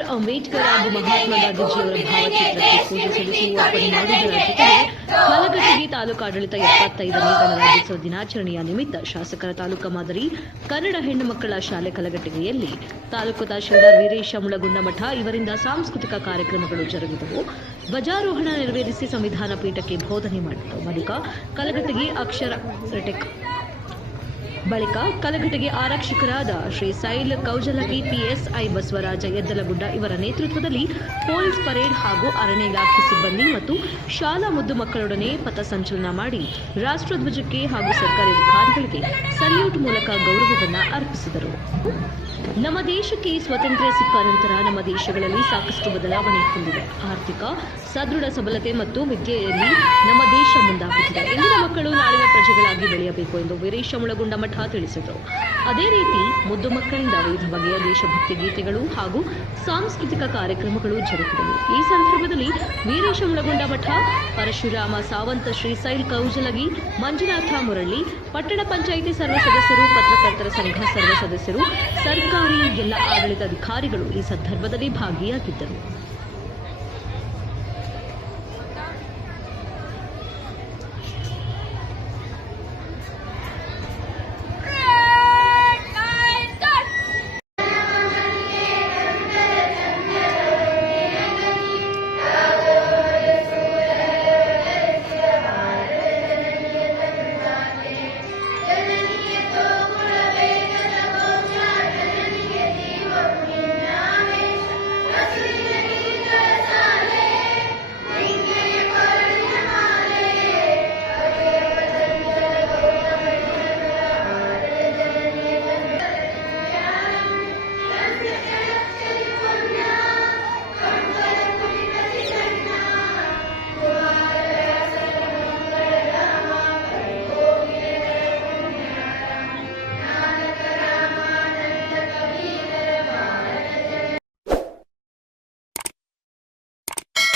B R Ambedkar ಹಾಗೂ ಮಹಾತ್ಮ ಗಾಂಧೀಜಿಯವರ ಭಾವಚಿತ್ರಕ್ಕೆ ಪೂಜೆ ಸಲ್ಲಿಸುವ ಪಡಿಮಾಡುವುದರ ಜೊತೆಗೆ ಕಲಘಟಗಿ ತಾಲೂಕಾಡಳಿತ 75ನೇ ಗಣರಾಜ್ಯೋತ್ಸವ ದಿನಾಚರಣೆಯ ನಿಮಿತ್ತ ಶಾಸಕರ ತಾಲೂಕಾ ಮಾದರಿ ಕನ್ನಡ ಹೆಣ್ಣು ಮಕ್ಕಳ ಶಾಲೆ ಕಲಘಟಗಿಯಲ್ಲಿ ತಾಲೂಕು ತಹಶೀಲ್ದಾರ್ ವೀರೇಶ ಮುಳಗುಂಡಮಠ ಇವರಿಂದ ಸಾಂಸ್ಕೃತಿಕ ಕಾರ್ಯಕ್ರಮಗಳು ಜರುಗಿದವು. ಧ್ವಜಾರೋಹಣ ನೆರವೇರಿಸಿ ಸಂವಿಧಾನ ಪೀಠಕ್ಕೆ ಬೋಧನೆ ಮಾಡಿದರು. ಬಳಿಕ ಕಲಘಟಗಿ ಆರಕ್ಷಕರಾದ ಶ್ರೀ ಸೈಲ್ ಕೌಜಲಗಿ, ಪಿಎಸ್ಐ ಬಸವರಾಜ ಯದ್ದಲಗುಡ್ಡ ಇವರ ನೇತೃತ್ವದಲ್ಲಿ ಪೊಲೀಸ್ ಪರೇಡ್ ಹಾಗೂ ಅರಣ್ಯ ಇಲಾಖೆ ಸಿಬ್ಬಂದಿ ಮತ್ತು ಶಾಲಾ ಮುದ್ದು ಮಕ್ಕಳೊಡನೆ ಪಥಸಂಚಲನ ಮಾಡಿ ರಾಷ್ಟ್ರಧ್ವಜಕ್ಕೆ ಹಾಗೂ ಸರ್ಕಾರಿ ಅಧಿಕಾರಿಗಳಿಗೆ ಸಲ್ಯೂಟ್ ಮೂಲಕ ಗೌರವವನ್ನು ಅರ್ಪಿಸಿದರು. ನಮ್ಮ ದೇಶಕ್ಕೆ ಸ್ವಾತಂತ್ರ್ಯ ಸಿಕ್ಕ ನಂತರ ನಮ್ಮ ದೇಶಗಳಲ್ಲಿ ಸಾಕಷ್ಟು ಬದಲಾವಣೆ ಹೊಂದಿದೆ. ಆರ್ಥಿಕ ಸದೃಢ ಸಬಲತೆ ಮತ್ತು ವಿದ್ಯೆಯಲ್ಲಿ ನಮ್ಮ ದೇಶ ಮುಂದಾಗುತ್ತಿದೆ. ಇಂದಿನ ಮಕ್ಕಳು ನಾಳಿನ ಪ್ರಜೆಗಳಾಗಿ ಬೆಳೆಯಬೇಕು ಎಂದು ವೀರೇಶ ಮುಳಗುಂಡಮಠ ತಿಳಿಸಿದರು. ಅದೇ ರೀತಿ ಮುದ್ದು ಮಕ್ಕಳಿಂದ ವಿವಿಧ ಬಗೆಯ ದೇಶಭಕ್ತಿ ಗೀತೆಗಳು ಹಾಗೂ ಸಾಂಸ್ಕೃತಿಕ ಕಾರ್ಯಕ್ರಮಗಳು ಜರುಗಿದವು. ಈ ಸಂದರ್ಭದಲ್ಲಿ ವೀರೇಶ ಮುಳಗುಂಡಮಠ, ಪರಶುರಾಮ ಸಾವಂತ, ಶ್ರೀ ಸೈಲ್ ಕೌಜಲಗಿ, ಮಂಜುನಾಥ ಮುರಳಿ, ಪಟ್ಟಣ ಪಂಚಾಯಿತಿ ಸರ್ವ ಸದಸ್ಯರು, ಪತ್ರಕರ್ತರ ಸಂಘ ಸರ್ವ ಸದಸ್ಯರು, ಸರ್ಕಾರಿ ಎಲ್ಲ ಆಡಳಿತಾಧಿಕಾರಿಗಳು ಈ ಸಂದರ್ಭದಲ್ಲಿ ಭಾಗಿಯಾಗಿದ್ದರು.